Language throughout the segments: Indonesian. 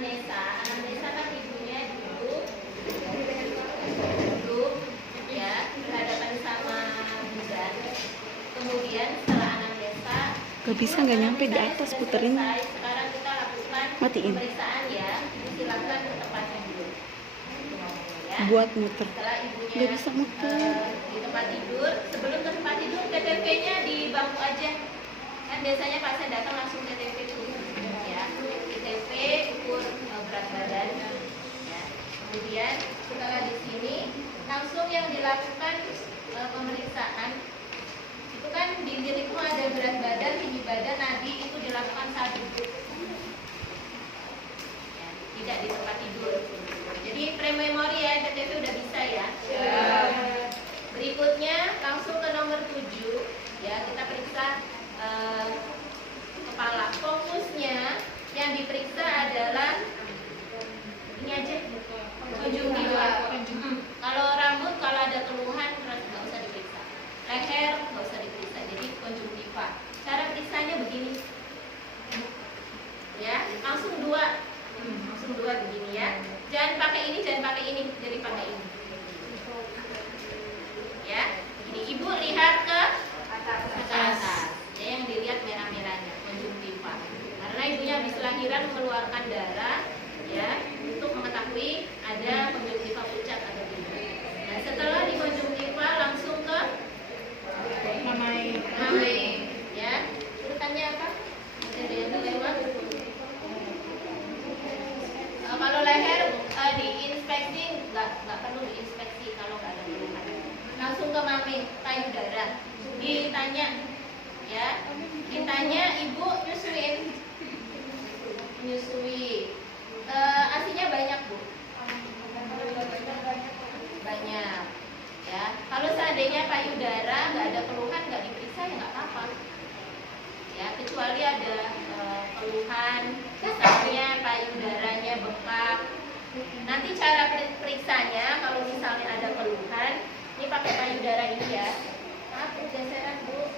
anamnesa kan ibunya duduk, ya, berhadapan sama bidan. Kemudian setelah anamnesa, Gak bisa, nggak nyampe di atas, puterin. sekarang kita lakukan Matiin. pemeriksaan ya. Silakan ke tempat tidur. Ya. Buat muter. Setelah ibunya Nggak bisa muter. di tempat tidur, sebelum ke tempat tidur TTP-nya di bangku aja. Kan biasanya pasien datang langsung TTP tuh. Ya, TTP ukur berat badan. Ya. Kemudian setelah di sini langsung yang dilakukan pemeriksaan. Itu kan di dirimu ada berat badan, tinggi badan, nadi itu dilakukan saat duduk. Ya, tidak di tempat tidur. Jadi prememori ya, TTP udah bisa ya. Berikutnya langsung ke nomor 7 ya, kita periksa kepala. Fokusnya yang diperiksa adalah ini aja, konjungtiva. Kalau rambut, kalau ada keluhan nggak usah diperiksa. Leher nggak usah diperiksa. Jadi konjungtiva. Cara periksanya begini, ya, langsung dua begini ya. Jangan pakai ini, jadi pakai ini. Ya, ini ibu lihat ke atas. Ya, yang dilihat merah-merahnya konjungtiva. Karena ibunya habis lahiran mengeluarkan darah, ya, untuk mengetahui ada konjungtiva pucat atau tidak. Nah, setelah di konjungtiva langsung ke mamai. Ya, urutannya apa? Ada yang lewat. Kalau leher diinspeksi nggak perlu diinspeksi kalau nggak ada keluhan. Langsung ke maming, payudara. Ditanya, ya, ibu nyusui. Asinya banyak bu? Banyak. Ya, kalau seandainya payudara nggak ada keluhan, nggak diperiksa ya nggak apa-apa. Ya, kecuali ada keluhan, misalnya payudaranya bengkak. Nanti cara periksanya kalau misalnya ada keluhan, ini pakai payudara ini ya. Geseran bu.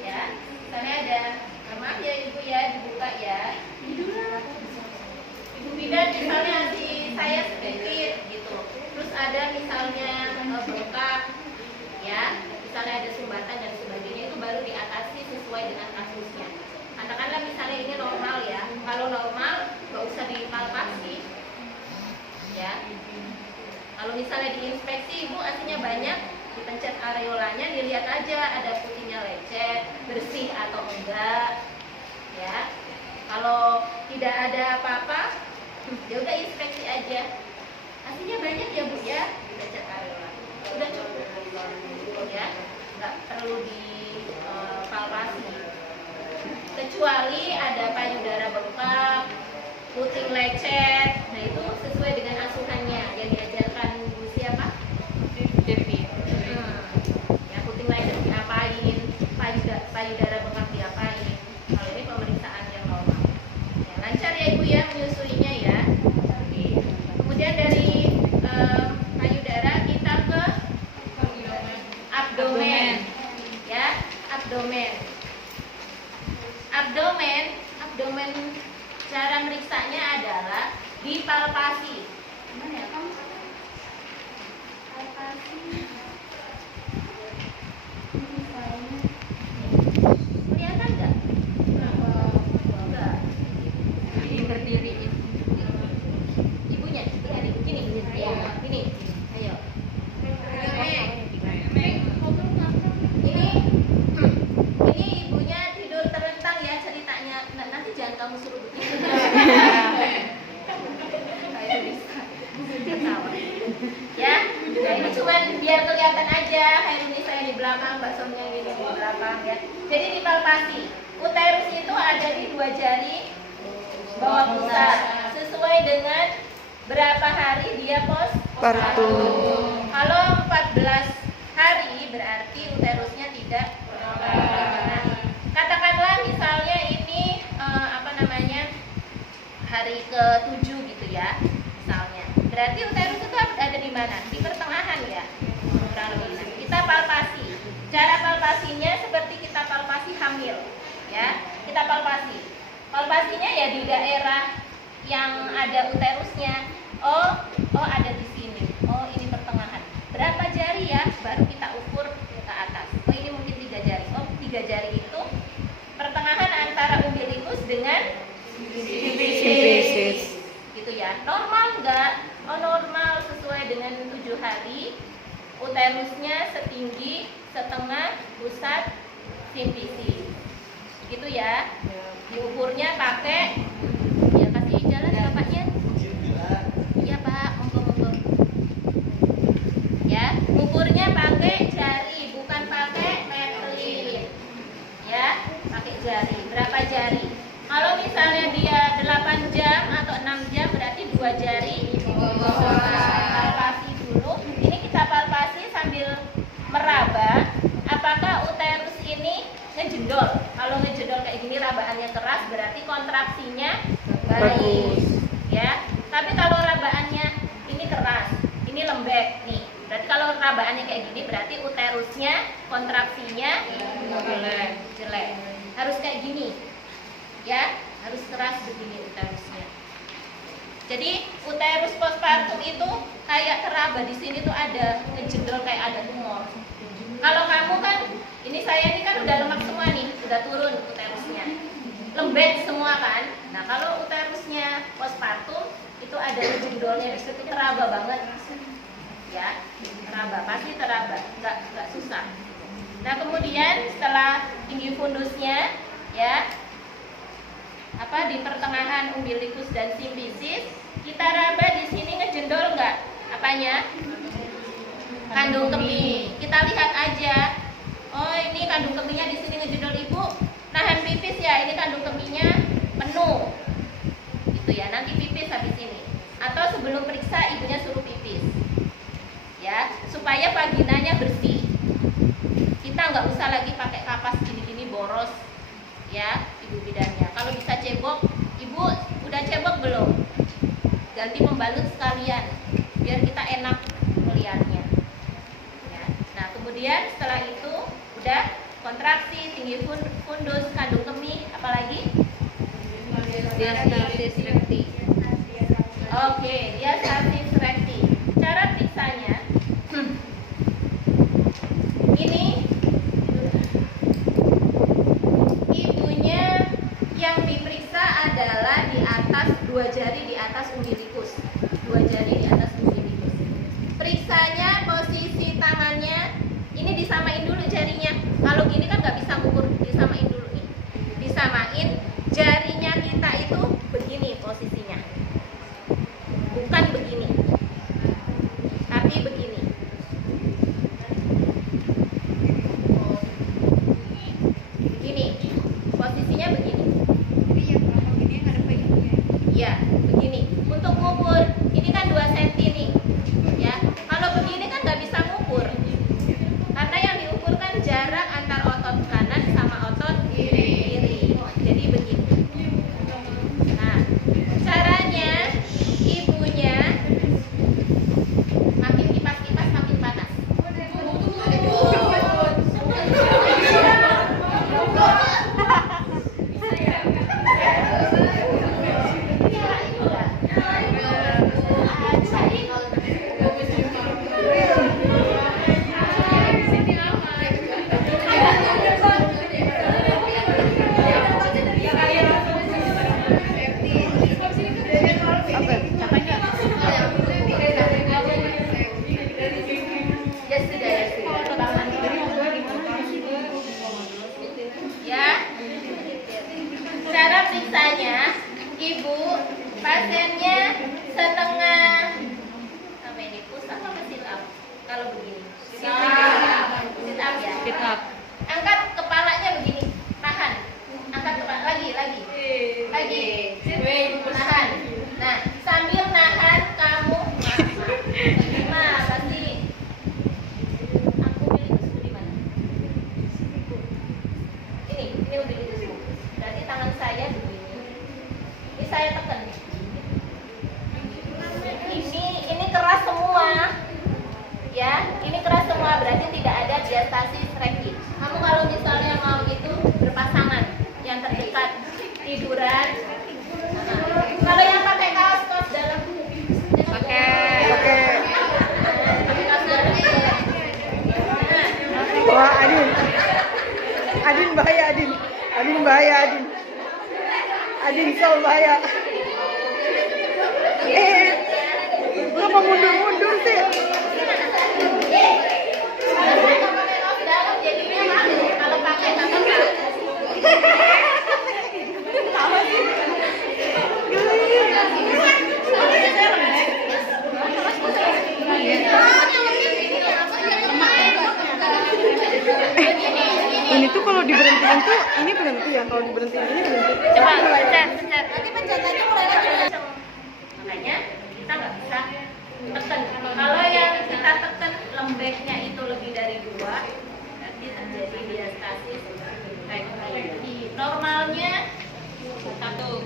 Ya, misalnya ada, maaf ya ibu ya, dibuka ya. Ibu bidan misalnya asi saya sedikit gitu. Terus ada misalnya bengkak, ya. Misalnya ada sumbatan dan sebagainya, itu baru diatasi sesuai dengan kasusnya. Katakanlah misalnya ini normal ya, kalau normal nggak usah dipalpasi, ya. Kalau misalnya diinspeksi ibu asinya banyak, dipencet areolanya, dilihat aja ada putihnya lecet, bersih atau enggak, ya. Kalau tidak ada apa-apa, ya udah inspeksi aja. Asinya banyak ya bu ya, dipencet areola, udah cukup. Ya, nggak perlu dipalpasi. Kecuali ada payudara bengkak, puting lecet, nah itu sesuai dengan asuhannya yang diajarkan bu siapa? Ya, puting lecet diapain, payudara bengkak diapain. Kalau ini pemeriksaan yang normal. Ya, lancar ya ibu ya menyusuinya ya. Kemudian dari payudara kita ke abdomen, ya, abdomen cara meriksanya adalah dipalpasi. Gimana ya kamu? Palpasi. Kelihatan nggak? Enggak. Ini berdiri. Ibunya, gini, ya, gini. Ayo. Ini ibunya tidur terlentang ya ceritanya. Nanti jangan kamu suruh begitu. Ya, nah ini cuma biar kelihatan aja. Ini saya di belakang, Mbak Sonia ini di belakang ya. Jadi dipalpasi. Uterus itu ada di 2 jari bawah pusat. Sesuai dengan berapa hari dia Partum. Kalau 14 hari berarti uterusnya tidak. Katakanlah misalnya ini hari ke-7 gitu ya, misalnya. Berarti uterus itu ada di mana? Di pertengahan ya. Kurang lebih. Kita palpasi. Cara palpasinya seperti kita palpasi hamil, ya. Kita palpasi. di daerah yang ada uterusnya, oh ada di sini, oh ini pertengahan. Berapa jari ya? Baru kita ukur ke atas. Oh ini mungkin 3 jari. Oh 3 jari itu pertengahan antara umbilikus dengan Simfisis. gitu ya. Normal enggak? Oh normal, sesuai dengan 7 hari. Uterusnya setinggi setengah pusat simfisis. Gitu ya. Diukurnya pakai, ya kasih jalan bapaknya. Iya Pak, monggo. Ya, ukurnya pakai jari, bukan pakai metelin. Ya, pakai jari. Berapa jari? Kalau misalnya dia 8 jam atau 6 jam berarti 2 jari. Palpasi dulu. Ini kita palpasi sambil meraba. Apakah uterus ini ngejendol? Kalau ngejendol kayak gini rabaannya keras berarti kontraksinya bagus. Ya. Tapi kalau rabaannya ini keras, ini lembek nih. Berarti kalau rabaannya kayak gini berarti uterusnya kontraksinya jelek. Harus kayak gini. Ya, harus keras begini uterusnya. Jadi uterus postpartum itu kayak teraba, di sini tuh ada ngejendol kayak ada tumor. Kalau kamu kan, ini saya ini kan udah lemak semua nih, udah turun uterusnya, lembek semua kan. Nah kalau uterusnya postpartum itu ada ngejendolnya di situ, teraba banget, ya, teraba, pasti teraba, nggak susah. Nah kemudian setelah tinggi fundusnya, ya, di pertengahan umbilikus dan simfisis, kita raba di sini ngejendol nggak? Apanya? Kandung kemih. Kita lihat aja. Oh ini kandung kemihnya di sini ngejendol, ibu. Nahan pipis ya, ini kandung kemihnya penuh. Gitu ya. Nanti pipis habis ini. Atau sebelum periksa ibunya suruh pipis. Ya, supaya vaginanya bersih. Kita nggak usah lagi pakai kapas gini-gini boros. Ya, ibu bidannya. Kalau bisa cebok, ibu udah cebok belum? Ganti pembalut sekalian, biar kita enak melihatnya. Ya. Nah, kemudian setelah itu udah kontraksi, tinggi fundus, kandung kemih, apalagi? Diastasis recti. Oke, diastasis recti. Cara periksanya, ini ibunya yang diperiksa adalah di atas 2 jari di atas umbilikus. 2 jari di atas umbilikus. Periksanya posisi tangannya ini disamain dulu jarinya. Kalau gini kan nggak bisa ngukur, disamain dulu nih. Disamain jarinya kita itu begini posisinya. Bukan begini. Tapi begini. Begini. Posisinya begini. Ya, begini. Untuk ngukur, ini kan 2 cm nih. Ya, kalau begini kan nggak bisa ngukur. Karena yang diukur kan jarak antar otot kanan sama otot kiri. Jadi begini. Nah, caranya ibunya makin kipas-kipas makin panas. Ya sudah. Ya. Cara periksanya, ibu pasiennya setengah apa ini, push up apa sit up? Kalau begini, sit up ya. Sit up. Angkat kepalanya begini, tahan. Angkat kepala lagi. Tahan. Nah, sambil nahan kamu gimana pasti aku umbilikus di mana? Ini umbilikus. Berarti tangan saya begini. Ini saya tekan. Ini keras semua. Ya, ini keras semua berarti tidak ada diastasis recti. Kamu kalau misalnya mau itu berpasangan, yang terdekat tiduran bahaya Adin. Adin bahaya Adin. Adin so bahaya. Kenapa mundur-mundur sih? Jadinya malu kalau pakai tangan. Ini tuh kalau diberhentiin tuh ini berhenti ya. Kalau diberhentiin ini berhenti. Coba pencet. Nanti pencet aja mulai lagi. Makanya kita nggak bisa tekan. Kalau yang kita tekan lembeknya itu lebih dari 2, berarti terjadi diastasis. Normalnya satu,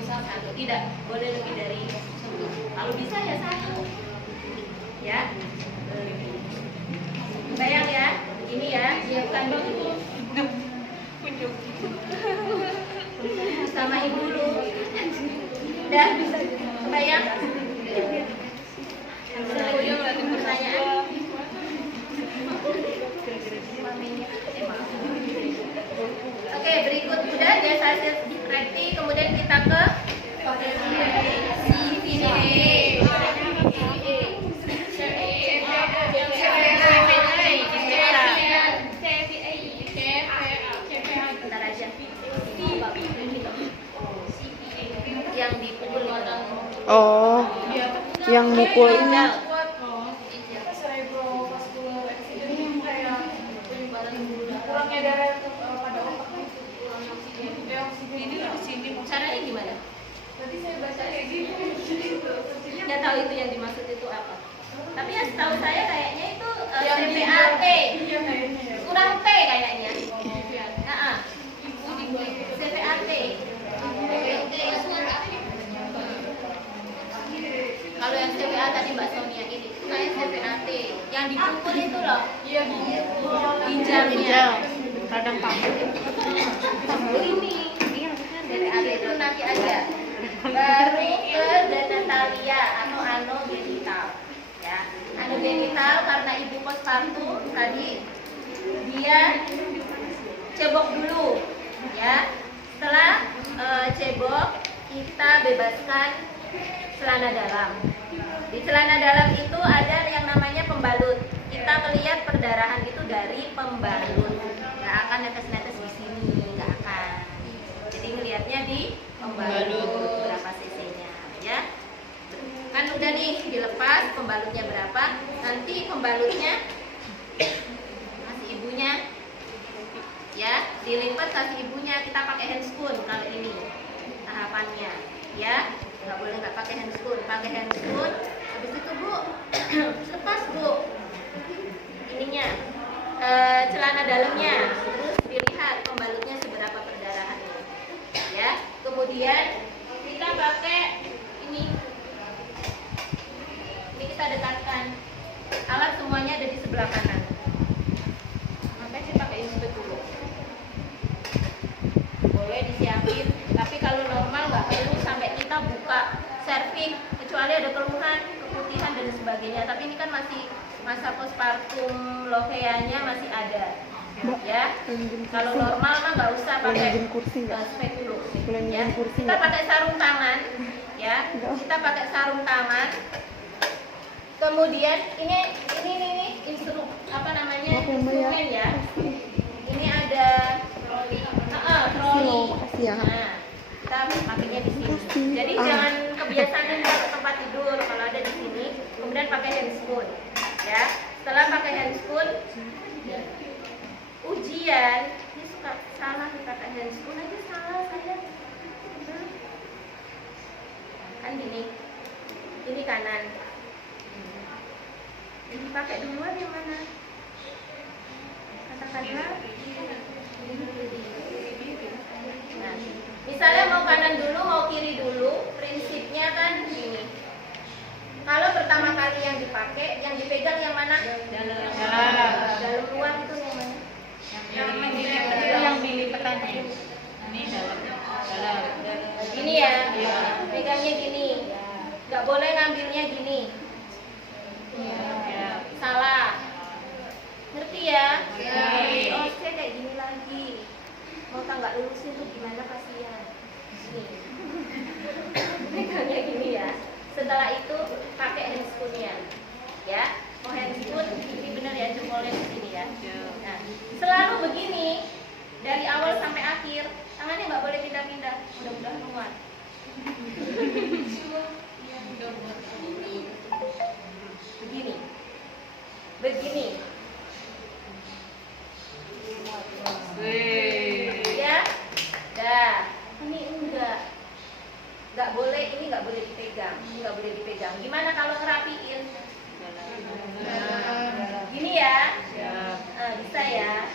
tidak boleh lebih dari 1. Kalau bisa ya 1. Ya. Bayang ya, ini ya, bukan begini. Sama ibu dulu. Udah, bayang. Pertanyaan. Oke, berikut udah diastasis rekti, kemudian kita ke yang dipukul Oh, yang mukul ini. kurangnya darah pada otak caranya gimana? tadi saya baca kayak gitu Nggak tahu itu yang dimaksud itu apa. Tapi yang setahu saya kayaknya itu Yang di- CPAT. iya kayaknya ya Kurang T kayaknya. Nah, CPAT. Kalau yang CPA tadi Mbak Sonia ini, saya CPAT. Yang dipukul itu loh, iya ginjalnya. Radang pamit. Ini CPAT itu nanti aja. Baru ke genitalia atau anogenital. Ya, anogenital karena ibu postpartum tadi dia cebok dulu, ya. Setelah cebok kita bebaskan celana dalam. Di celana dalam itu ada yang namanya pembalut. Kita melihat perdarahan itu dari pembalut. Nggak akan netes-netes di sini, nggak akan. Jadi ngelihatnya di pembalut berapa cc-nya, ya. Kan udah nih dilepas pembalutnya berapa. Nanti pembalutnya kasih ibunya, ya. Dilipat kasih ibunya. Kita pakai handscoon kalau ini tahapannya, ya. Nggak boleh nggak pakai handscoon. Pakai handscoon. Habis itu Bu, lepas Bu ininya celana dalamnya. Terus dilihat pembalutnya seberapa perdarahannya, ya. Kemudian kita pakai ini kita dekatkan. Alat semuanya ada di sebelah kanan. Makanya saya pakai ini dulu. Boleh disiapin, tapi kalau normal nggak perlu sampai kita buka serviks, kecuali ada keluhan, keputihan dan sebagainya. Tapi ini kan masih masa postpartum, lokeanya masih ada, ya. Kalau normal mah nggak usah pakai kursi nggak? spek dulu, Boleh ya. minjem kursi Kita nggak? pakai sarung tangan, ya. Kita pakai sarung tangan. Kemudian ini apa namanya, instrumen ya. Ini ada troli. Makasih ya. Nah, kita pakainya di sini. Makasih. Jadi jangan kebiasaan taruh tempat tidur kalau ada di sini. Kemudian pakai handscoon, ya. Setelah pakai handscoon, ujian. Ini suka salah nih pakai handscoon aja salah saya. Kan gini, ini kanan. Ini pakai duluan yang mana? Katakanlah ini kiri. Nah, misalnya mau kanan dulu, mau kiri dulu, prinsipnya kan gini. Kalau pertama kali yang dipakai, yang dipegang yang mana? Dalam luar itu yang mana? yang dilipatan ini dalam Gini ya, pegangnya gini. Nggak boleh ngambilnya gini. Salah. Ngerti ya? Oh, saya kayak gini lagi. mau nggak lulusin tuh gimana kasihan. Nih, pegangnya gini ya. Setelah itu pakai handscoon-nya, ya. Mau handscoon, ini benar ya jempolnya di sini ya. Nah, selalu begini dari awal sampai akhir. Tangannya nggak boleh pindah-pindah. Mudah-mudahan muat. Begini, begini. Ya, dah. Ini nggak boleh, ini nggak boleh dipegang, nggak boleh dipegang. Gimana kalau ngerapiin? Gini ya, bisa ya.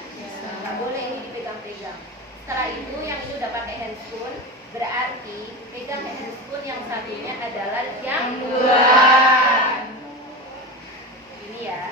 Nggak boleh ini dipegang-pegang. Setelah itu yang ini udah pakai handscoon, berarti pegang handscoon yang satunya adalah yang dua. Ini ya.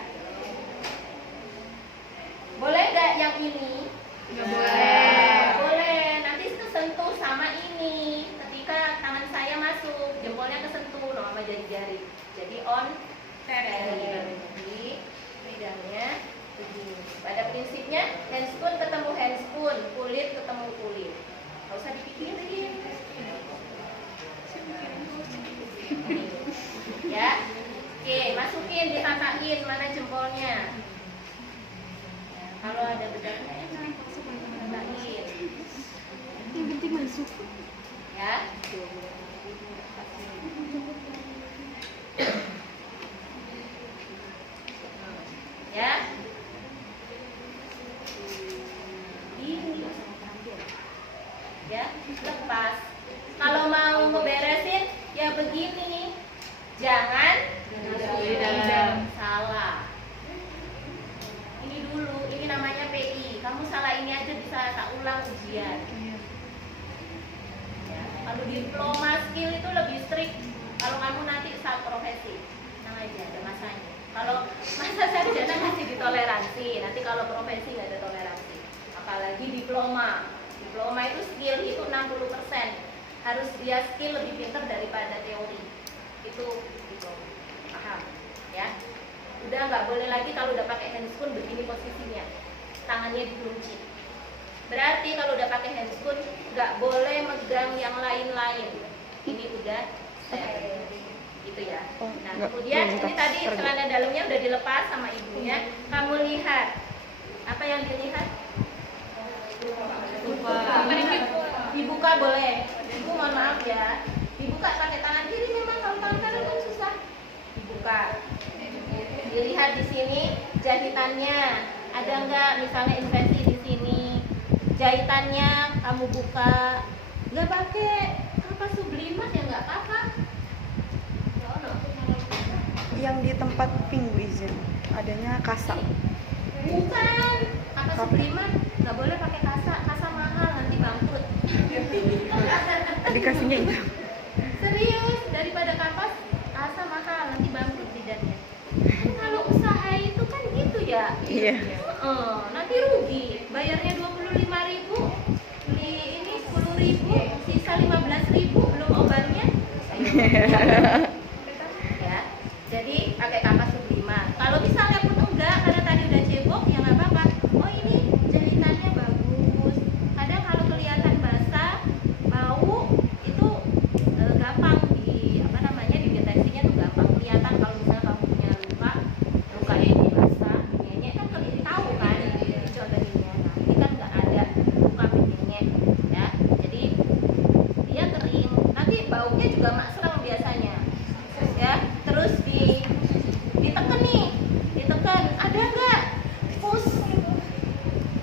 Boleh nggak yang ini? Nggak boleh. Boleh. Nanti itu sentuh sama ini. Ketika tangan saya masuk, jempolnya kesentuh sama jari-jari. Jadi on steril. Jadi pegangnya begini. Pada prinsipnya handscoon ketemu handscoon, kulit ketemu kulit. Nggak usah dipikirin. Ya. Oke, masukin, ditatain mana jempolnya. Kalau ada bedanya enak, tatain. Yang penting masuk. Ya. Ya. Ini ya, lepas. Kalau mau ngeberesin ya begini. Jangan Di dalam. salah. Ini dulu, ini namanya PI. Kamu salah ini aja bisa tak ulang ujian. Ya, kalau diploma skill itu lebih strict. Kalau kamu nanti saat profesi, tenang aja, ada masanya. Kalau masa sarjana masih ditoleransi, nanti kalau profesi nggak ada toleransi. Apalagi diploma. Diploma itu skill itu 60%. Harus dia skill lebih pintar daripada teori. Itu diploma. Paham? Ya. Udah nggak boleh lagi kalau udah pakai handscoon begini posisinya, tangannya dikunci. Berarti kalau udah pakai handscoon nggak boleh megang yang lain-lain. Ini udah gitu ya. Nah kemudian ini tadi celana dalamnya udah dilepas sama ibunya. Kamu lihat apa yang dilihat? Dibuka boleh. Ibu mohon maaf ya. Dibuka pakai tangan kiri memang, kalau tangan kanan kan susah. Dibuka. Dilihat di sini jahitannya, ada nggak misalnya infeksi di sini? Jahitannya kamu buka, nggak pakai apa sublimat ya nggak apa-apa. Yang di tempat Pinggu izin adanya kasa. Bukan apa sublimat, nggak boleh pakai kasa mahal nanti bangkrut. Dikasihnya itu. Serius, daripada kapas kasa mahal nanti bangkrut bidannya. Kalau usaha itu kan gitu ya. Iya. Nanti rugi, bayarnya 25.000, beli ini 10.000, sisa 15.000 belum obatnya. Ya, jadi pakai kapas sublimat. Kalau misalnya pun enggak, karena tadi udah cebok ya nggak apa-apa. Oh ini jahitannya bagus. Kadang kalau kelihatan basah, bau itu gampang di apa namanya dideteksinya tuh gampang kelihatan. Kalau misalnya kamu punya luka ini basah, ini kan tahu kan contohnya. Nah, ini kan nggak ada luka begini ya. Jadi dia kering. Nanti baunya juga maksreng biasanya. Ya, terus ditekan nih, ditekan. Ada nggak pus?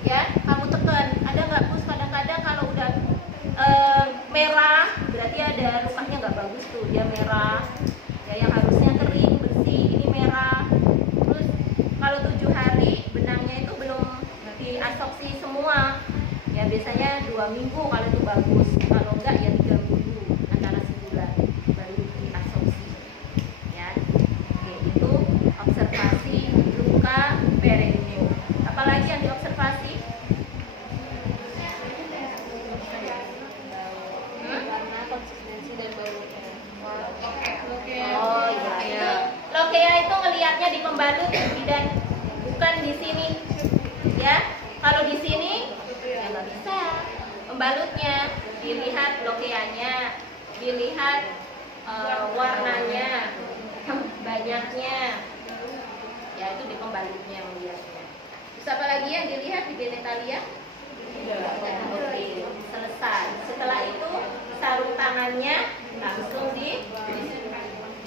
Ya, kamu tekan. Ada nggak pus? Kadang-kadang kalau udah merah, berarti ada lukanya nggak bagus tuh. Dia merah. Ya, yang harusnya kering bersih, ini merah. Terus kalau 7 hari benangnya itu belum diasopsi semua. Ya biasanya 2 minggu kalau itu bagus. Kalau enggak ya 3 minggu antara sebulan baru diasopsi. Ya, oke, itu observasi luka perineum. Apalagi yang diobservasi? Karena konsistensi dan baunya. Oh iya. Lokea itu ngelihatnya di pembalut dan bukan di sini. Ya, kalau di sini ya nggak bisa. dilihat warnanya, banyaknya, ya itu di pembalutnya melihatnya. Terus apa lagi yang dilihat di genitalia? Oke, selesai. Setelah itu sarung tangannya langsung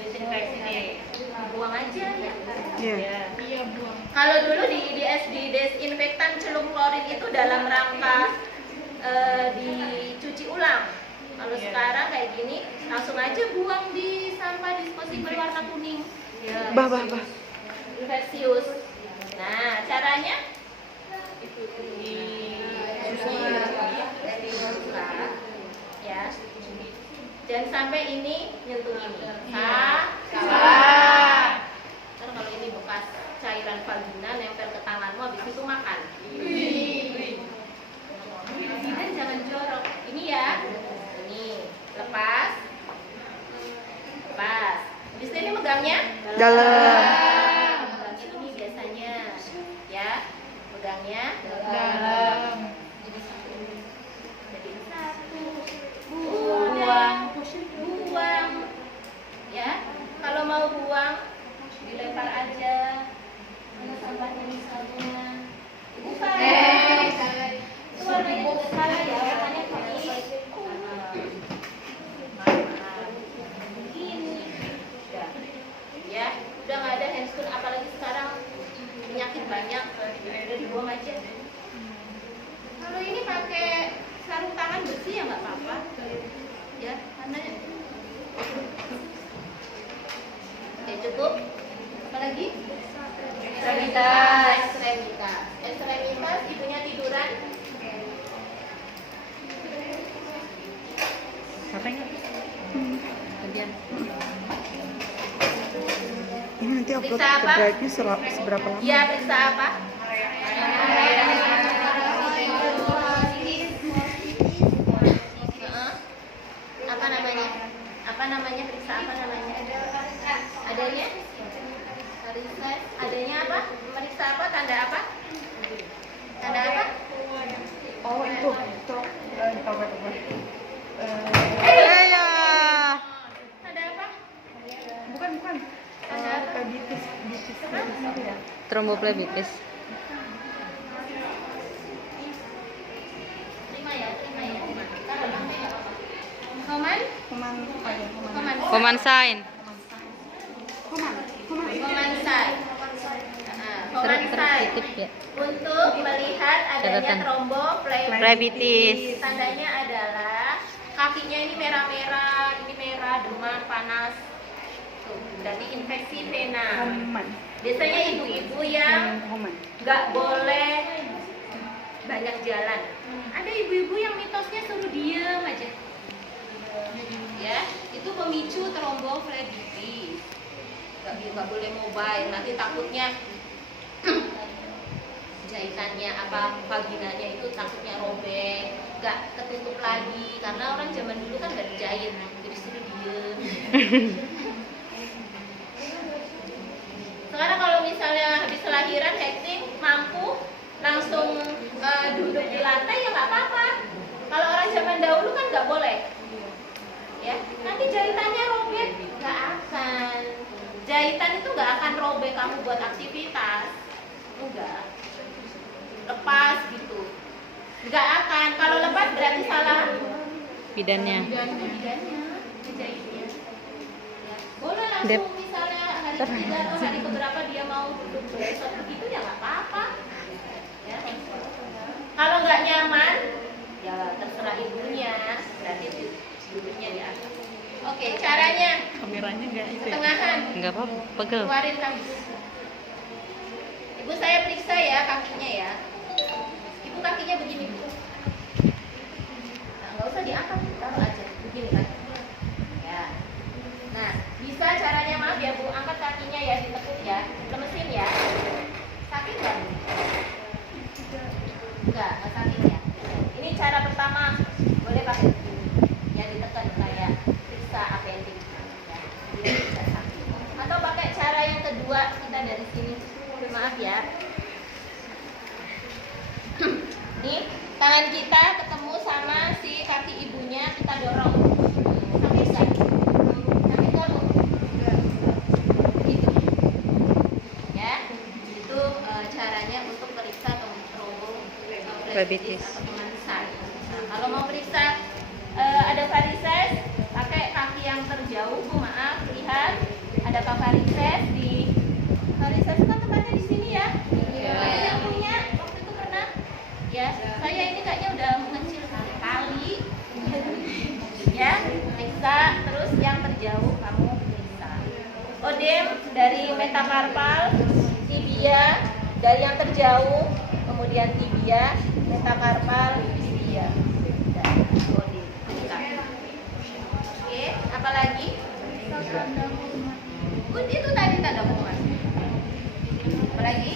disinfeksi, buang aja ya. Iya. Iya, buang. Kalau dulu di desinfektan celup klorin itu dalam rangka dicuci ulang. Kalau sekarang kayak gini langsung aja buang di sampah disposable warna kuning. Ya. Bah. Infeksius. Nah, caranya dibuka, ya. Jangan sampai ini nyentuh ini. Salah. Ntar kalau ini bekas cairan vagina nempel ke tanganmu, habis itu makan. Dan jangan jorok. Ini ya. Ini lepas. Habis itu ini megangnya Dalam. megangnya ini biasanya, ya. Megangnya Dalam. Jadi satu. Buang. Ya. Kalau mau buang dilempar aja. Mana sampahnya misalnya? Bukan. Itu warnanya juga salah ya. Warnanya putih. Begini. Ya, udah nggak ada handphone, apalagi sekarang penyakit banyak, udah dibuang aja. Kalau ini pakai sarung tangan bersih ya nggak apa-apa, ya karena ya cukup. Apalagi? Ekstremitas, ibunya tiduran. Ini nanti upload Periksa ke apa? drive-nya seberapa lama? Dia periksa apa? Apa namanya? Periksa apa namanya? Adanya? Adanya apa? Periksa apa? Tanda apa? Tanda apa? Oh itu. Ya. Tanda apa? Bukan. Tanda apa? Diabetes. Tromboflebitis. Terima ya. Koman? Command sign. Koman sign. Koman sign. Tertitip ya. Untuk melihat adanya Catatan. tromboflebitis. Tandanya adalah kakinya ini merah-merah, ini merah, demam, panas. Tuh, berarti infeksi vena. Biasanya ibu-ibu yang nggak boleh banyak jalan. Ada ibu-ibu yang mitosnya suruh diem aja. Ya, itu pemicu tromboflebitis. Nggak boleh mobile, nanti takutnya jahitannya vaginanya itu takutnya robek, nggak ketutup lagi karena orang zaman dulu kan nggak dijahit, jadi suruh diem. Sekarang kalau misalnya habis lahiran hektik mampu langsung duduk di lantai ya nggak apa-apa. Kalau orang zaman dahulu kan nggak boleh, ya nanti jahitannya robek. Nggak akan, jahitan itu nggak akan robek kamu buat aktivitas, enggak, lepas gitu, nggak akan. Kalau lepas berarti salah Bidannya. bidannya, jahitnya. Ya, boleh langsung Dep. misalnya hari ketiga atau hari keberapa dia mau duduk besok begitu ya nggak apa-apa. Ya. Kalau nggak nyaman, ya terserah ibunya, berarti duduknya di atas. Oke, caranya Kameranya enggak itu. tengahan, Enggak apa-apa, pegel. keluarin kaki. Ibu saya periksa ya kakinya ya. Ibu kakinya begini Bu. Nah, nggak usah diangkat, taruh aja begini kan. Ya. Nah, bisa caranya, maaf ya Bu, angkat kakinya ya, ditekuk ya, lemesin ya. Sakit nggak? Enggak sakit ya. Ini cara pertama, boleh pakai begini. Ya ditekan kayak periksa appendix. Ya, dia bisa sakit. Atau pakai cara yang kedua, kita dari sini. Maaf ya. Nih, tangan kita ketemu sama si kaki ibunya, kita dorong sampai Diabetes. atau pemanasan. Nah, kalau mau periksa ada varises, pakai kaki yang terjauh. Maaf, lihat ada varises di varises kan tempatnya di sini ya. Saya yang punya waktu itu pernah. Ya, saya ini kayaknya udah mengecil sekali. Ya, periksa. Terus yang terjauh kamu periksa. Odem dari metakarpal, tibia dari yang terjauh, kemudian tibia, metakarpal, tibia. Odem. Periksa. Oke, apa lagi? Itu tadi tanda kuman. Apa lagi?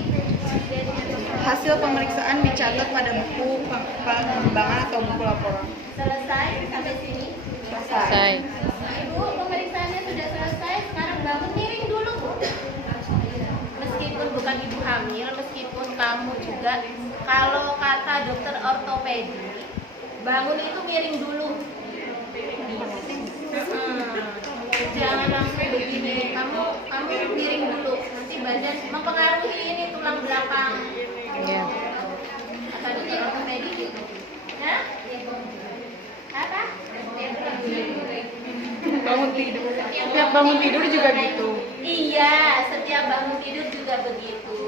Hasil pemeriksaan dicatat pada buku pengembangan atau buku laporan. Selesai sampai sini? Selesai. Ibu, pemeriksaannya sudah selesai. Sekarang bangun, miring dulu, Bu. Meskipun bukan ibu hamil, meskipun kamu juga, kalau kata dokter ortopedi, bangun itu miring dulu. Jangan langsung begini. Kamu miring dulu. Nanti badan mempengaruhi ini tulang belakang. Iya. Kata dokter ortopedi gitu. Nah, apa? Bangun tidur. Setiap bangun tidur juga gitu. Iya, setiap bangun tidur juga begitu.